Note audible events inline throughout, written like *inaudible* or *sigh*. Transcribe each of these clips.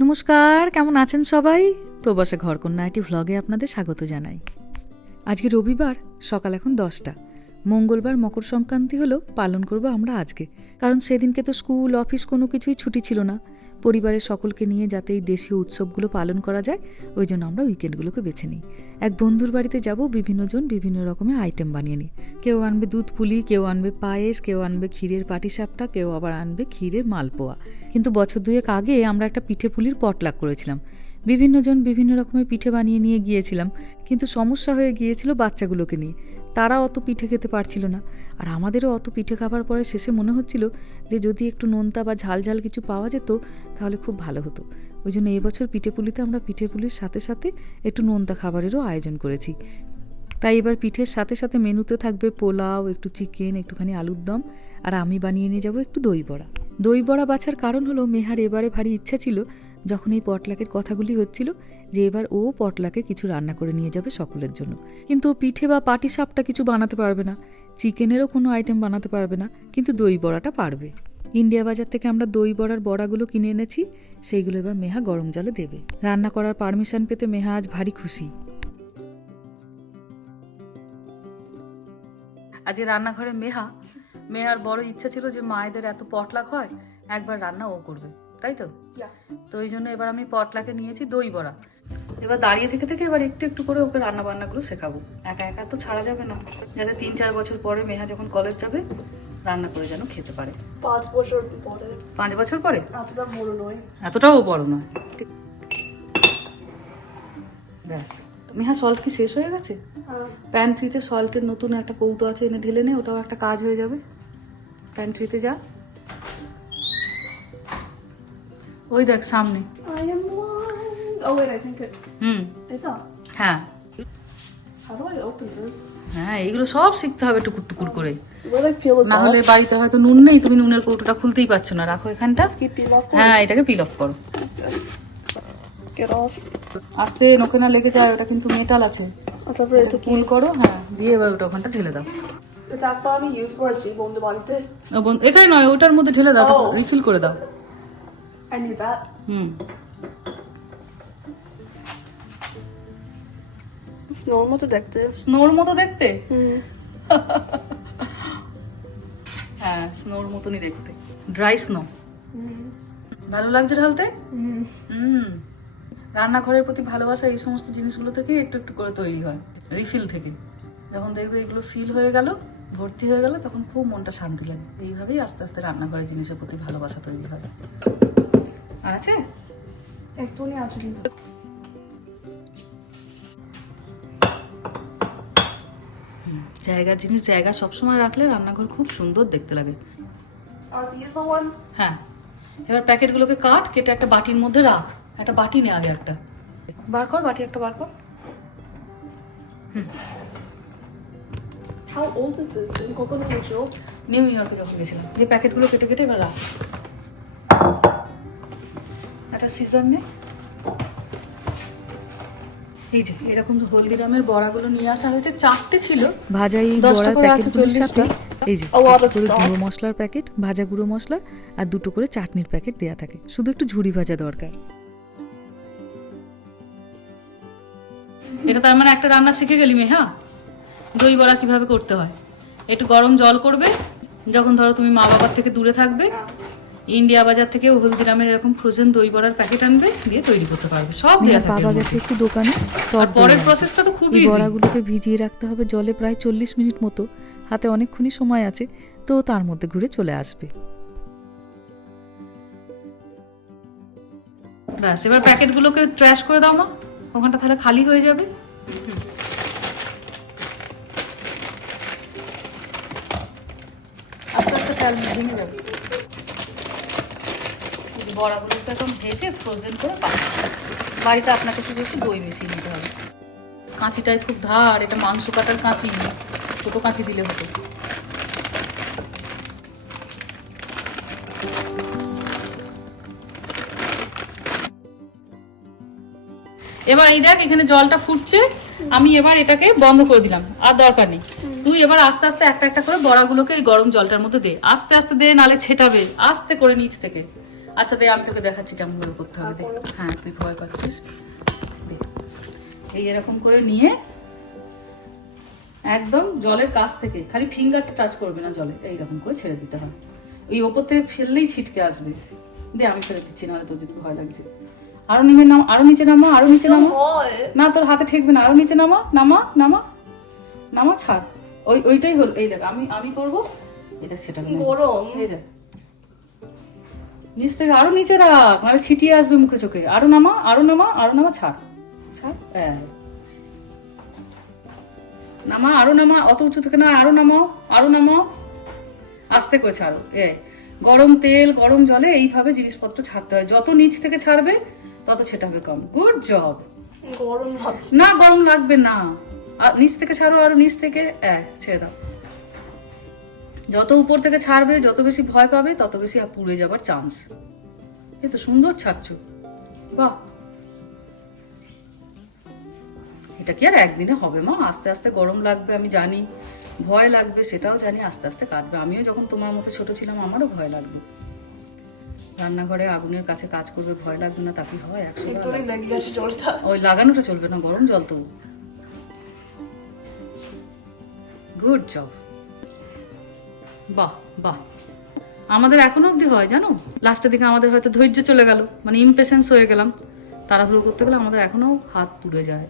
নমস্কার, কেমন আছেন সবাই? প্রবাসে ঘরকন্যা একটি ভ্লগে আপনাদের স্বাগত জানাই। আজকে রবিবার, সকাল এখন দশটা। মঙ্গলবার মকর সংক্রান্তি হলো পালন করব আমরা আজকে। কারণ সেদিনকে তো স্কুল, অফিস কোনো কিছুই ছুটি ছিল না। পরিবারের সকলকে নিয়ে যাতে এই দেশীয় উৎসবগুলো পালন করা যায়, ওই জন্য আমরা উইকেন্ডগুলোকে বেছে নিই। এক বন্ধুর বাড়িতে যাব, বিভিন্ন জন বিভিন্ন রকমের আইটেম বানিয়ে নিই। কেউ আনবে দুধ পুলি, কেউ আনবে পায়েস, কেউ আনবে ক্ষীরের পাটিসাপটা, কেউ আবার আনবে ক্ষীরের মালপোয়া। কিন্তু বছর দুয়েক আগে আমরা একটা পিঠে পুলির পটলাক করেছিলাম। বিভিন্ন জন বিভিন্ন রকমের পিঠে বানিয়ে নিয়ে গিয়েছিলাম। কিন্তু সমস্যা হয়ে গিয়েছিল বাচ্চাগুলোকে নিয়ে। তারা অত পিঠে খেতে পারছিল না। আর আমাদেরও অত পিঠে খাবার পরে শেষে মনে হচ্ছিল যে যদি একটু নোনতা বা ঝাল ঝাল কিছু পাওয়া যেত, তাহলে খুব ভালো হতো। ওই জন্য এবছর পিঠে পুলিতে আমরা পিঠে পুলির সাথে সাথে একটু নোনতা খাবারেরও আয়োজন করেছি। তাই এবার পিঠের সাথে সাথে মেনুতে থাকবে পোলাও, একটু চিকেন, একটুখানি আলুর দম, আর আমি বানিয়ে নিয়ে যাব একটু দই বড়া। দই বড়া বাছার কারণ হলো, মেহার এবারে ভারী ইচ্ছা ছিল, যখন এই পটলাকের কথাগুলি হচ্ছিল যে এবার ও পটলাকে কিছু রান্না করে নিয়ে যাবে সকলের জন্য। কিন্তু পিঠে বা পাটি সাপটা কিছু বানাতে পারবে না। চিকেনেরও কোনো আইটেম বানাতে পারবে না কিন্তু দই বড়াটা পারবে। ইন্ডিয়া বাজার থেকে আমরা দই বড়ার বড়াগুলো কিনে এনেছি সেইগুলো এবার মেহা গরম জলে দেবে। রান্না করার পারমিশন পেতে মেহা আজ ভারী খুশি। আজ রান্নাঘরে মেহা মেহার বড় ইচ্ছা ছিল যে মায়েদের এত পটলাক হয় একবার রান্না ও করবে। তাই তো? তো ওই জন্য এবার আমি পটলাকে নিয়েছি দই বড়া। এবার দাঁড়িয়ে থেকে থেকে এবার একটু একটু করে ওকে রান্না বান্নাগুলো শেখাবো। একা একা তো ছাড়া যাবে না। যাতে তিন চার বছর পরে মেহা যখন কলেজ যাবে রান্না করে যেন খেতে পারে। পাঁচ বছর পরে। পাঁচ বছর পরে? এতটা বড় নয়। এতটাও বড় নয়। ব্যাস। মেহা সল্ট কি শেষ হয়ে গেছে? প্যান্ট্রিতে সল্টের নতুন একটা কৌটো আছে এনে ঢেলে নে ওটাও একটা কাজ হয়ে যাবে। প্যান্ট্রিতে যা। ওই দেখ সামনে. Oh wait, I think it. Hmm It's on. হ্যাঁ? হ্যাঁ এগুলো সব শিখতে হবে টুকুর টুকুর করে peel this না? হলে বাড়িতে হয়তো নুন নেই তুমি নুনের কৌটোটা খুলতেই পারছ না রাখো এখানটা. হ্যাঁ এটাকে পিল অফ করো. আস্তে নোকে না লেগে যায় ওটা কিন্তু মেটাল আছে এটা পুল করো হ্যাঁ দিয়ে এবার ওটা ওখানটা ঢেলে দাও এখানে নয় ওটার মধ্যে ঢেলে দাও Oh. রিফিল করে দাও. হুম স্নোর মতো দেখতে। স্নোর মতো দেখতে? *laughs* হ্যাঁ স্নোর মতনই দেখতে। Dry snow. ভালো লাগছে ঢালতে? হুম। রান্নাঘরের প্রতি ভালোবাসা এই সমস্ত জিনিসগুলো থেকেই একটু একটু করে তৈরি হয় রিফিল থেকে। যখন দেখবে এগুলো ফিল হয়ে গেল ভর্তি হয়ে গেল তখন খুব মনটা শান্তি লাগে। এইভাবেই আস্তে আস্তে রান্নাঘরের জিনিসের প্রতি ভালোবাসা তৈরি হয়। আর আছে? একটুখানি আছে জায়গার জিনিস জায়গা সবসময় রাখলে রান্নাঘর খুব সুন্দর দেখতে লাগে। হ্যাঁ। এবার প্যাকেটগুলোকে কাট কেটে একটা বাটির মধ্যে রাখ। একটা বাটি নে আগে একটা। বার কর বাটি একটা বার কর। How old is this? Coconut Mutual? New ইয়র্কে যখন গেছিলাম। যে প্যাকেটগুলো কেটে কেটে এবার রাখ। একটা সিজন নে। এই যে এরকম হলদিরামের বড়াগুলো নিয়ে আসা হয়েছে চারটে ছিল। ভাজা এই বড়ার প্যাকেটগুলোর সাথে। এই যে গুঁড়ো মশলার প্যাকেট ভাজা গুঁড়ো মশলা আর দুটো করে চাটনির প্যাকেট দেয়া থাকে। শুধু একটু ঝুড়ি ভাজা দরকার। এটা তার মানে একটা রান্না শিখে গেলি মেহা দই বড়া কীভাবে করতে হয়? একটু গরম জল করবে যখন ধরো তুমি মা বাবার থেকে দূরে থাকবে ইন্ডিয়া বাজার থেকে হলদিরামের এরকম ফ্রোজেন দই বড়ার প্যাকেট আনবে দিয়ে তৈরি করতে পারবে। সব দেওয়া থাকে পাওয়া গেছে একটু দোকানে আর পরের প্রসেসটা তো খুব এই ইজি বড়াগুলোকে ভিজিয়ে রাখতে হবে জলে প্রায় চল্লিশ মিনিট মতো। হাতে অনেকক্ষণই সময় আছে তো তার মধ্যে ঘুরে চলে আসবে। ব্যাস এবার প্যাকেটগুলোকে ট্র্যাশ করে দাও মা। ওখানটা তাহলে খালি হয়ে যাবে। আস্তে আস্তে তেল ভেঙে যাবে বড়াগুলোকে এখন ভেজে ফ্রোজেন করে পাঠাবো। বাড়িতে আপনাকে শুধু একটু দই মিশিয়ে নিতে হবে। কাঁচিটাই খুব ধার, এটা মাংস কাটার কাঁচি, ছোটো কাঁচি দিলে হতো এবার এই দেখ, এখানে জলটা ফুটছে। আমি এবার এটাকে বন্ধ করে দিলাম, আর দরকার নেই। তুই এবার আস্তে আস্তে একটা একটা করে বড়াগুলোকে এই গরম জলটার মধ্যে দে। আস্তে আস্তে দে, নালে ছেটাবে। আস্তে করে নিচ থেকে। আচ্ছা দেখ আমি তোকে দেখাচ্ছি কেমন ভাবে করতে হবে দেখ হ্যাঁ তুই ভয় পাচ্ছিস। দে। এই এরকম করে নিয়ে একদম জলের কাছ থেকে খালি ফিঙ্গারটা টাচ করবে না জলে এইরকম করে ছেড়ে দিতে হয়। ওই ওপর থেকে ফেললেই ছিটকে আসবে। দে আমি ফেলে দিচ্ছি নাহলে তোর যদি ভয় লাগছে। আরও নিমে নাম আরও নিচে নামা আরও নিচে নামা. না তোর হাতে ঠেকবে না আরও নিচে নামা নামা নামা নামা ছাড়। ওই ওইটাই হল এই দেখ আমি আমি করব এটা সেটা গরম। এই দেখ নিচ থেকে আরও নিচে রাখ নাহলে ছিটিয়ে আসবে মুখে চোখে। আরও নামা আরও নামা আরও নামা ছাড়। ছাড়? নামা আরও নামা অত উঁচু থেকে না আরও নামাও আরও নামাও আস্তে করে ছাড়ো এ। গরম তেল গরম জলে এইভাবে জিনিসপত্র ছাড়তে হয়। যত নিচ থেকে ছাড়বে তত ছেটাবে কম। Good job. গরম না গরম লাগবে না। আর নিচ থেকে ছাড়ো আরও নিচ থেকে ছেড়ে দাও। যত উপর থেকে ছাড়বে যত বেশি ভয় পাবে তত বেশি আর পুড়ে যাবার চান্স এই তো সুন্দর ছাড়ছো। বাহ। এটা কি আর একদিনে হবে মা? আস্তে আস্তে গরম লাগবে আমি জানি। ভয় লাগবে সেটাও জানি আস্তে আস্তে কাটবে। আমিও যখন তোমার মতো ছোট ছিলাম আমারও ভয় লাগবে। রান্নাঘরে আগুনের কাছে কাজ করবে ভয় লাগবে না তা কি হয়? একশো ওই লাগানোটা চলবে না গরম জল তো। গুড জব বাহ বাহ। আমাদের এখনও অবধি হয় জানো? লাস্টের দিকে আমাদের হয়তো ধৈর্য চলে গেল। মানে ইমপেশেন্স হয়ে গেলাম। তাড়াহুড়ো করতে গেলে আমাদের এখনও হাত পুড়ে যায়।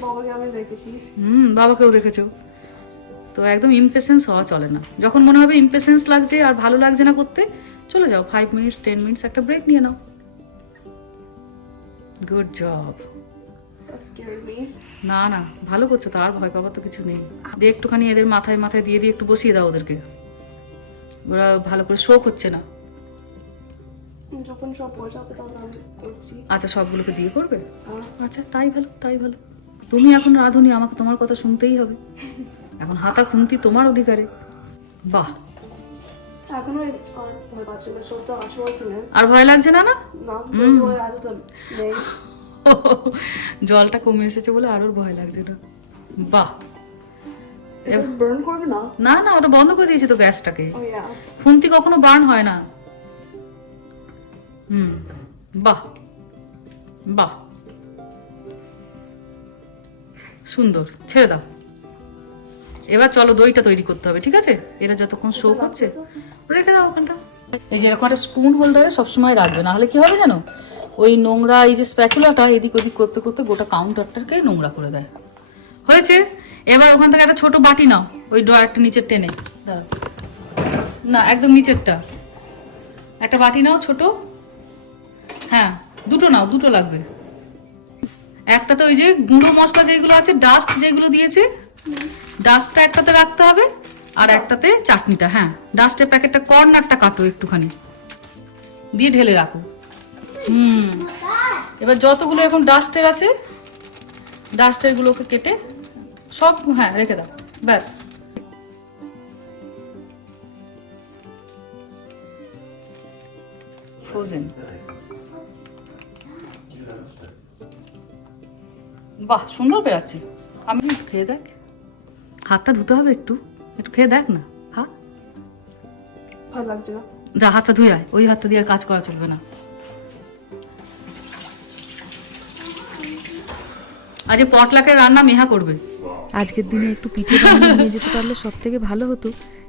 বাবাকে আমি দেখেছি। হুম বাবাকেও দেখেছ? তো একদম ইমপেশেন্স হওয়া চলে না। যখন মনে হবে ইমপেশেন্স লাগছে আর ভালো লাগছে না করতে চলে যাও। ফাইভ মিনিটস টেন মিনিটস একটা ব্রেক নিয়ে নাও। Good job. না না ভালো করছ তো আর ভয় পাবার তো কিছু নেই। দিয়ে একটুখানি এদের মাথায় মাথায় দিয়ে দিয়ে একটু বসিয়ে দাও ওদেরকে। ওরা ভালো করে শোক হচ্ছে না। যখন সব পয়সা তখন আমি করছি। আচ্ছা সবগুলোকে দিয়ে করবে? হ্যাঁ। আচ্ছা তাই ভালো তাই ভালো। তুমি এখন রাঁধুনি আমাকে তোমার কথা শুনতেই হবে। এখন হাতা খুন্তি তোমার অধিকারে। বাহ। আর ভয় লাগছে না না? জলটা কমে এসেছে বলে আরও ভয় লাগছে না বাহ বার্ন করবে না? না না ওটা বন্ধ করে দিয়েছে তো গ্যাসটাকে। খুন্তি কখনো বার্ন হয় না। হুম বাহ বাহ। সুন্দর ছেড়ে দাও। এবার চলো দইটা তৈরি করতে হবে ঠিক আছে? এটা যতক্ষণ শো হচ্ছে রেখে দাও ওখানটা। এই যে এরকম একটা স্পুন হোল্ডারে সবসময় রাখবে না হলে কি হবে জানো? ওই নোংরা, এই যে স্প্যাচুলাটা এদিক ওদিক করতে করতে গোটা কাউন্টারটাকে নোংরা করে দেয়। হয়েছে? এবার ওখান থেকে একটা ছোট বাটি নাও, ওই ড্রয়ারটা নিচের টেনে। দাঁড়াও। না, একদম নিচেরটা। একটা বাটি নাও, ছোট। হ্যাঁ দুটো নাও, দুটো লাগবে। একটা তো ওই যে গুঁড়ো মশলা যেগুলো আছে ডাস্ট যেগুলো দিয়েছে ডাস্টটা একটাতে রাখতে হবে, আর একটাতে চাটনিটা হ্যাঁ। ডাস্টের প্যাকেটটা কর্নারটা কাটো একটুখানি। দিয়ে ঢেলে রাখো। হুম। এবার যতগুলো এরকম ডাস্টের আছে ডাস্টের গুলোকে কেটে সব হ্যাঁ রেখে দাও ব্যাস। ফ্রোজেন বাহ সুন্দর বেরাচ্ছে আমি খেয়ে দেখ। হাতটা ধুতে হবে একটু। একটু খেয়ে দেখ না। খা। ভালো লাগছে না। যা হাতটা ধুয়ে আয়। ওই হাতটা দিয়ে আর কাজ করা চলবে না। আজ পটলাকের রান্না মেহা করবে। আজকের দিনে একটু পিঠে বানিয়ে নিয়ে যেতে পারলে সব থেকে ভালো হতো।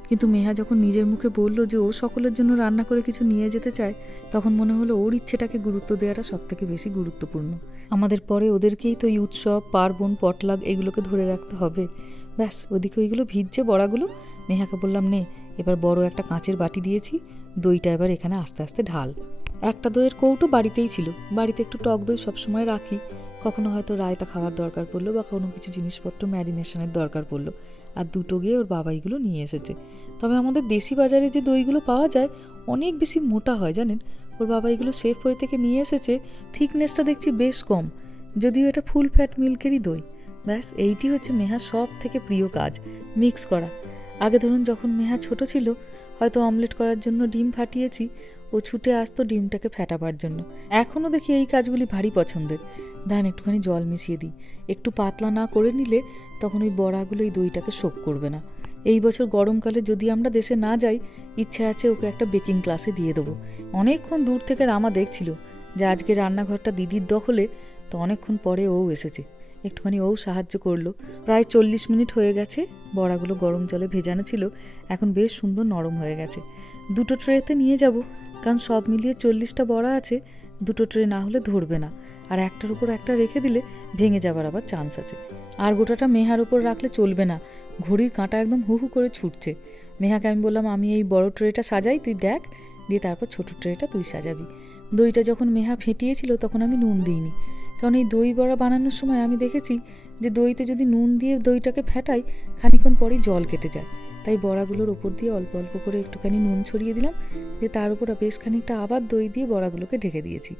কিন্তু মেহা যখন নিজের মুখে বলল যে ও সকলের জন্য রান্না করে কিছু নিয়ে যেতে চায়, তখন মনে হলো ওর ইচ্ছেটাকে গুরুত্ব দেওয়াটা সব থেকে বেশি গুরুত্বপূর্ণ। আমাদের পরে ওদেরকেই তো এই উৎসব, পার্বণ পটলাগ এগুলোকে ধরে রাখতে হবে। ব্যাস, ওদিকে ওইগুলো ভিজছে বড়াগুলো। মেহাকে বললাম, নে, এবার বড় একটা কাঁচের বাটি দিয়েছি। দইটা এবার এখানে আস্তে আস্তে ঢাল। একটা দইয়ের কৌটো বাড়িতেই ছিল। বাড়িতে একটু টক দই সবসময় রাখি। কখনো হয়তো রায়তা খাওয়ার দরকার পড়ল বা কোনো কিছু জিনিসপত্র ম্যারিনেশনের দরকার পড়ল। আর দুটো গিয়ে ওর বাবা এগুলো নিয়ে এসেছে। তবে আমাদের দেশি বাজারে যে দইগুলো পাওয়া যায়, অনেক বেশি মোটা হয়, জানেন? ওর বাবা এগুলো সেফ হয়ে থেকে নিয়ে এসেছে, থিকনেসটা দেখছি বেশ কম। যদিও এটা ফুল ফ্যাট মিল্কেরই দই। ব্যাস, এইটি হচ্ছে মেহার সব থেকে প্রিয় কাজ, মিক্স করা। আগে ধরুন যখন মেহা ছোট ছিল, হয়তো অমলেট করার জন্য ডিম ফাটিয়েছি ও ছুটে আসতো ডিমটাকে ফেটাবার জন্য। এখনও দেখি এই কাজগুলি ভারী পছন্দের। ধান একটুখানি জল মিশিয়ে দিই। একটু পাতলা না করে নিলে তখন ওই বড়াগুলো এই দইটাকে শোক করবে না। এই বছর গরমকালে যদি আমরা দেশে না যাই, ইচ্ছে আছে ওকে একটা বেকিং ক্লাসে দিয়ে দেবো। অনেকক্ষণ দূর থেকে রামা দেখছিল যে আজকে রান্নাঘরটা দিদির দখলে, তো অনেকক্ষণ পরে ও এসেছে। একটুখানি ও সাহায্য করল। প্রায় চল্লিশ মিনিট হয়ে গেছে, বড়াগুলো গরম জলে ভেজানো ছিল। এখন বেশ সুন্দর নরম হয়ে গেছে। দুটো ট্রেতে নিয়ে যাব। কারণ সব মিলিয়ে চল্লিশটা বড়া আছে, দুটো ট্রে না হলে ধরবে না। আর একটার উপর একটা রেখে দিলে ভেঙে যাবার আবার চান্স আছে। আর গোটাটা মেহার উপর রাখলে চলবে না। ঘড়ির কাঁটা একদম হু হু করে ছুটছে। মেহাকে আমি বললাম, আমি এই বড় ট্রেটা সাজাই, তুই দেখ, দিয়ে তারপর ছোট ট্রেটা তুই সাজাবি। দইটা যখন মেহা ফেটিয়েছিল, তখন আমি নুন দিইনি। কারণ এই দই বড়া বানানোর সময় আমি দেখেছি যে দইতে যদি নুন দিয়ে দইটাকে ফেটাই খানিক্ষণ পরেই জল কেটে যায়। তাই বড়াগুলোর ওপর দিয়ে অল্প অল্প করে একটুখানি নুন ছড়িয়ে দিলাম, দিয়ে তার উপর বেশ খানিকটা আবার দই দিয়ে বড়াগুলোকে ঢেকে দিয়েছি।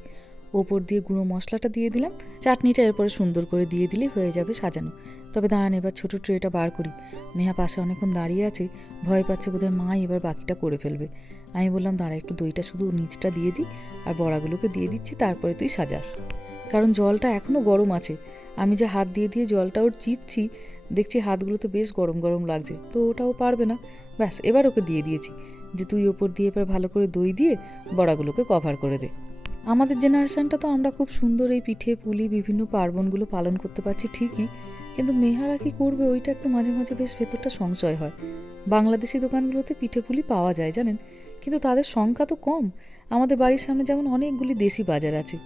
ওপর দিয়ে গুঁড়ো মশলাটা দিয়ে দিলাম, চাটনিটা এরপরে সুন্দর করে দিয়ে দিলেই হয়ে যাবে সাজানো। তবে দাঁড়ান এবার ছোটো ট্রেটা বার করি। মেহা পাশে অনেকক্ষণ দাঁড়িয়ে আছে, ভয় পাচ্ছে বোধহয় মা এবার বাকিটা করে ফেলবে। আমি বললাম, দাঁড়া, একটু দইটা শুধু নিচটা দিয়ে দিই আর বড়াগুলোকে দিয়ে দিচ্ছি, তারপরে তুই সাজাস। কারণ জলটা এখনও গরম আছে। আমি যে হাত দিয়ে দিয়ে জলটা ওর চিপছি দেখছি হাতগুলোতে বেশ গরম গরম লাগছে, তো ওটাও পারবে না। ব্যাস, এবার ওকে দিয়ে দিয়েছি। যে তুই ওপর দিয়ে এবার ভালো করে দই দিয়ে বড়াগুলোকে কভার করে দে। আমাদের জেনারেশনটা তো আমরা খুব সুন্দর এই পিঠে, পুলি, বিভিন্ন পার্বণগুলো পালন করতে পারছি ঠিকই, কিন্তু মেহারা কি করবে ওইটা একটু মাঝে মাঝে বেশ ভেতরটা সংশয় হয়। বাংলাদেশি দোকানগুলোতে পিঠে পুলি পাওয়া যায়, জানেন? কিন্তু তাদের সংখ্যা তো কম। আমাদের বাড়ির সামনে যেমন অনেকগুলি দেশি বাজার আছে,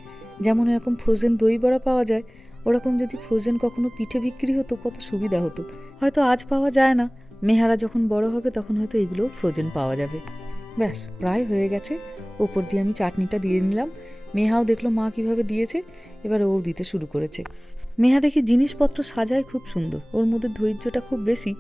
যেমন এরকম ফ্রোজেন দই বড়া পাওয়া যায় ওরকম যদি ফ্রোজেন কখনো পিঠে বিক্রি হতো, কত সুবিধা হতো। হয়তো আজ পাওয়া যায় না। মেহারা যখন বড় হবে, তখন হয়তো এগুলোও ফ্রোজেন পাওয়া যাবে। ব্যাস, প্রায় হয়ে গেছে। ওপর দিয়ে আমি চাটনিটা দিয়ে নিলাম। মেহাও দেখল মা কীভাবে দিয়েছে, এবার ও দিতে শুরু করেছে। মেহা দেখি জিনিসপত্র সাজায় খুব সুন্দর। ওর মধ্যে ধৈর্যটা খুব বেশি।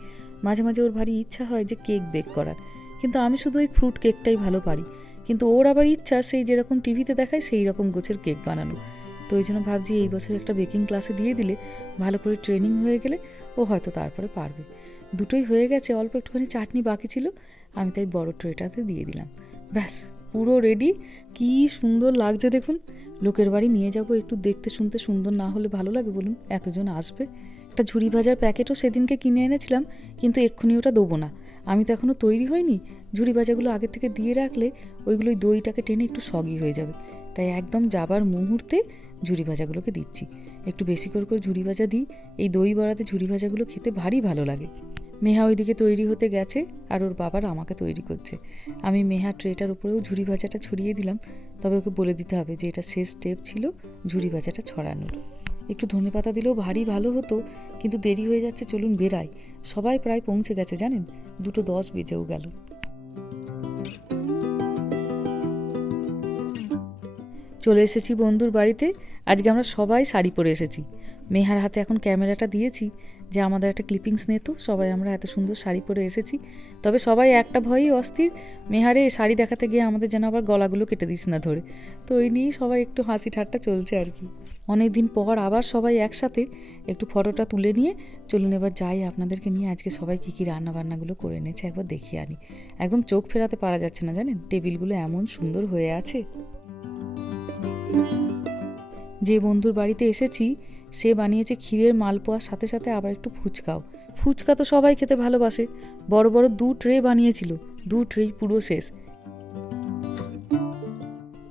মাঝে মাঝে ওর ভারী ইচ্ছা হয় যে কেক বেক করার। কিন্তু আমি শুধু ওই ফ্রুট কেকটাই ভালো পারি। কিন্তু ওর আবার ইচ্ছা, সেই যেরকম টিভিতে দেখায়, সেই রকম গোছের কেক বানানো তো ওই জন্য ভাবছি এই বছর একটা বেকিং ক্লাসে দিয়ে দিলে ভালো করে ট্রেনিং হয়ে গেলে ও হয়তো তারপরে পারবে। দুটোই হয়ে গেছে, অল্প একটুখানি চাটনি বাকি ছিল, আমি তাই বড় ট্রেটাতে দিয়ে দিলাম। ব্যাস, পুরো রেডি কি সুন্দর লাগছে দেখুন। লোকের বাড়ি নিয়ে যাব একটু দেখতে শুনতে, সুন্দর না হলে ভালো লাগে বলুন, এতজন আসবে। একটা ঝুড়ি ভাজার প্যাকেটও সেদিনকে কিনে এনেছিলাম, কিন্তু এক্ষুনি ওটা দেবো না। আমি তো এখনও তৈরি হইনি, ঝুড়ি ভাজাগুলো আগে থেকে দিয়ে রাখলে ওইগুলো ওই দইটাকে টেনে একটু সগি হয়ে যাবে। তাই একদম যাবার মুহূর্তে ঝুড়ি ভাজাগুলোকে দিচ্ছি। একটু বেশি করে করে ঝুড়ি ভাজা দিই। এই দই বড়াতে ঝুড়ি ভাজাগুলো খেতে ভারী ভালো লাগে। মেহা ওইদিকে তৈরি হতে গেছে আর ওর বাবার আমাকে তৈরি করছে। আমি মেহা ট্রেটার উপরেও ঝুড়ি ভাজাটা ছড়িয়ে দিলাম। তবে ওকে বলে দিতে হবে যে এটা শেষ স্টেপ ছিল ঝুড়ি ভাজাটা ছড়ানোর। একটু ধনে পাতা দিলেও ভারী ভালো হতো, কিন্তু দেরি হয়ে যাচ্ছে চলুন বেরাই সবাই প্রায় পৌঁছে গেছে জানেন? দুটো দশ বেজেও গেল। চলে এসেছি বন্ধুর বাড়িতে। আজকে আমরা সবাই শাড়ি পরে এসেছি। মেহার হাতে এখন ক্যামেরাটা দিয়েছি যে আমাদের একটা ক্লিপিংস নিত সবাই আমরা এত সুন্দর শাড়ি পরে এসেছি। তবে সবাই একটা ভয়েই অস্থির। মেহারে শাড়ি দেখাতে গিয়ে আমাদের যেন আবার গলাগুলো কেটে দিস না ধরে। তো ওই নিয়েই সবাই একটু হাসি ঠাট্টা চলছে আর কি। অনেক দিন পর আবার সবাই একসাথে একটু ফটোটা তুলে নিয়ে চলুন এবার যাই আপনাদেরকে নিয়ে আজকে সবাই কী কী রান্না বান্নাগুলো করে এনেছে একবার দেখিয়ে আনি। একদম চোখ ফেরাতে পারা যাচ্ছে না জানেন? টেবিলগুলো এমন সুন্দর হয়ে আছে। যে বন্ধুর বাড়িতে এসেছি, সে বানিয়েছে ক্ষীরের মালপোয়ার, সাথে সাথে আবার একটু ফুচকাও। ফুচকা তো সবাই খেতে ভালোবাসে। বড় বড় দু ট্রে বানিয়েছিল, দু ট্রেই পুরো শেষ।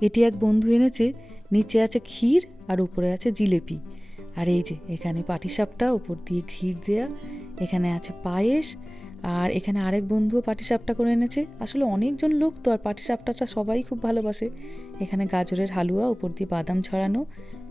এটি এক বন্ধু এনেছে, নিচে আছে ক্ষীর আর উপরে আছে জিলেপি। আর এই যে, এখানে পাটিসাপটা, উপর দিয়ে ক্ষীর দেয়া, এখানে আছে পায়েস, আর এখানে আরেক বন্ধুও পাটিসাপটা করে এনেছে। আসলে অনেকজন লোক তো, আর পাটিসাপটাটা সবাই খুব ভালোবাসে। এখানে গাজরের হালুয়া, উপর দিয়ে বাদাম ছড়ানো,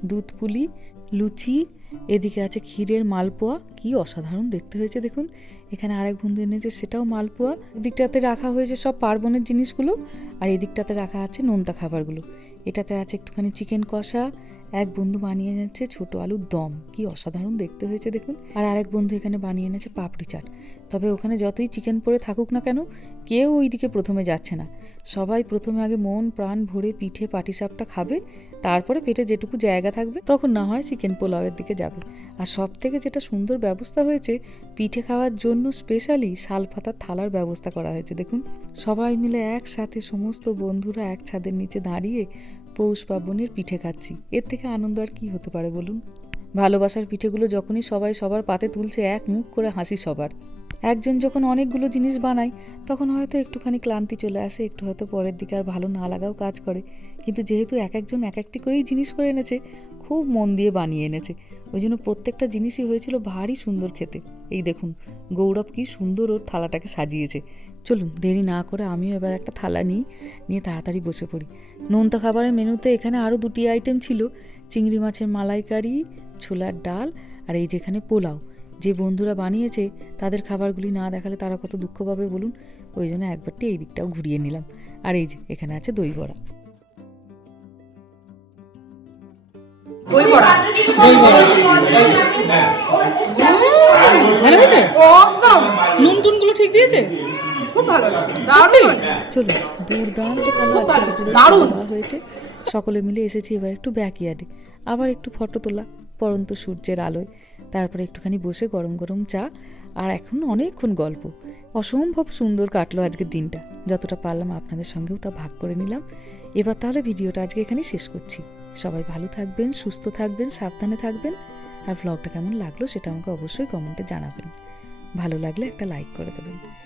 দুধ পুলি, লুচি, এদিকে আছে ক্ষীরের মালপোয়া, কি অসাধারণ দেখতে হয়েছে দেখুন। এখানে আরেক বন্ধু এনেছে, সেটাও মালপোয়া। এদিকটাতে রাখা হয়েছে সব পার্বণের জিনিসগুলো, আর এদিকটাতে রাখা আছে নোনতা খাবারগুলো। এটাতে আছে একটুখানি চিকেন কষা এক বন্ধু বানিয়ে এনেছে ছোট আলুর দম। কি অসাধারণ দেখতে হয়েছে দেখুন। আর আরেক বন্ধু এখানে বানিয়ে এনেছে পাপড়ি চাট। তবে ওখানে যতই চিকেন পরে থাকুক না কেন, কেউ ওইদিকে প্রথমে যাচ্ছে না। সবাই প্রথমে আগে মন, প্রাণ ভরে পিঠে পাটিসাপটা খাবে, তারপরে পেটে যেটুকু জায়গা থাকবে, তখন না হয় চিকেন পোলাওয়ের দিকে যাবে। আর সব থেকে যেটা সুন্দর ব্যবস্থা হয়েছে, পিঠে খাওয়ার জন্য স্পেশালি শাল পাতার থালার ব্যবস্থা করা হয়েছে। দেখুন, সবাই মিলে একসাথে সমস্ত বন্ধুরা এক ছাদের নিচে দাঁড়িয়ে পৌষ পার্বণের পিঠে খাচ্ছি। এর থেকে আনন্দ আর কি হতে পারে বলুন? ভালোবাসার পিঠেগুলো যখনই সবাই সবার পাতে তুলছে, এক মুখ করে হাসি সবার। একজন যখন অনেকগুলো জিনিস বানায়, তখন হয়তো একটুখানি ক্লান্তি চলে আসে, একটু হয়তো পরের দিকে আর ভালো না লাগাও কাজ করে। কিন্তু যেহেতু এক একজন এক একটি করেই জিনিস করে এনেছে, খুব মন দিয়ে বানিয়ে এনেছে। ওই জন্য প্রত্যেকটা জিনিসই হয়েছিল ভারী সুন্দর খেতে। এই দেখুন, গৌরব কি সুন্দর ওর থালাটাকে সাজিয়েছে। চলুন দেরি না করে আমিও এবার একটা থালা নিই নিয়ে তাড়াতাড়ি বসে পড়ি। নোনতা খাবারের মেনুতে এখানে আরও দুটি আইটেম ছিল। চিংড়ি মাছের মালাইকারি ছোলার ডাল আর এই যেখানে পোলাও। যে বন্ধুরা বানিয়েছে তাদের খাবারগুলি না দেখালে তারা কত দুঃখ পাবে বলুন? ওই জন্য একবারটি এই দিকটাও ঘুরিয়ে নিলাম। আর এই যে এখানে আছে দই বড়া। দই বড়া দই বড়া ভালো হয়েছে? নুন টুনগুলো ঠিক দিয়েছে? খুব ভালো দারুণ চলো দুর্দান্ত দারুণ। হয়েছে। সকলে মিলে এসেছি এবার একটু ব্যাকইয়ার্ডে। আবার একটু ফটো তোলা পরন্ত সূর্যের আলোয়। তারপরে একটুখানি বসে গরম গরম চা আর এখন অনেকক্ষণ গল্প। অসম্ভব সুন্দর কাটলো আজকের দিনটা। যতটা পারলাম আপনাদের সঙ্গেও তা ভাগ করে নিলাম। এবার তাহলে ভিডিওটা আজকে এখানে শেষ করছি। সবাই ভালো থাকবেন সুস্থ থাকবেন সাবধানে থাকবেন। আর ব্লগটা কেমন লাগল সেটা আমাকে অবশ্যই কমেন্টে জানাবেন। ভালো লাগলে একটা লাইক করে দেবেন।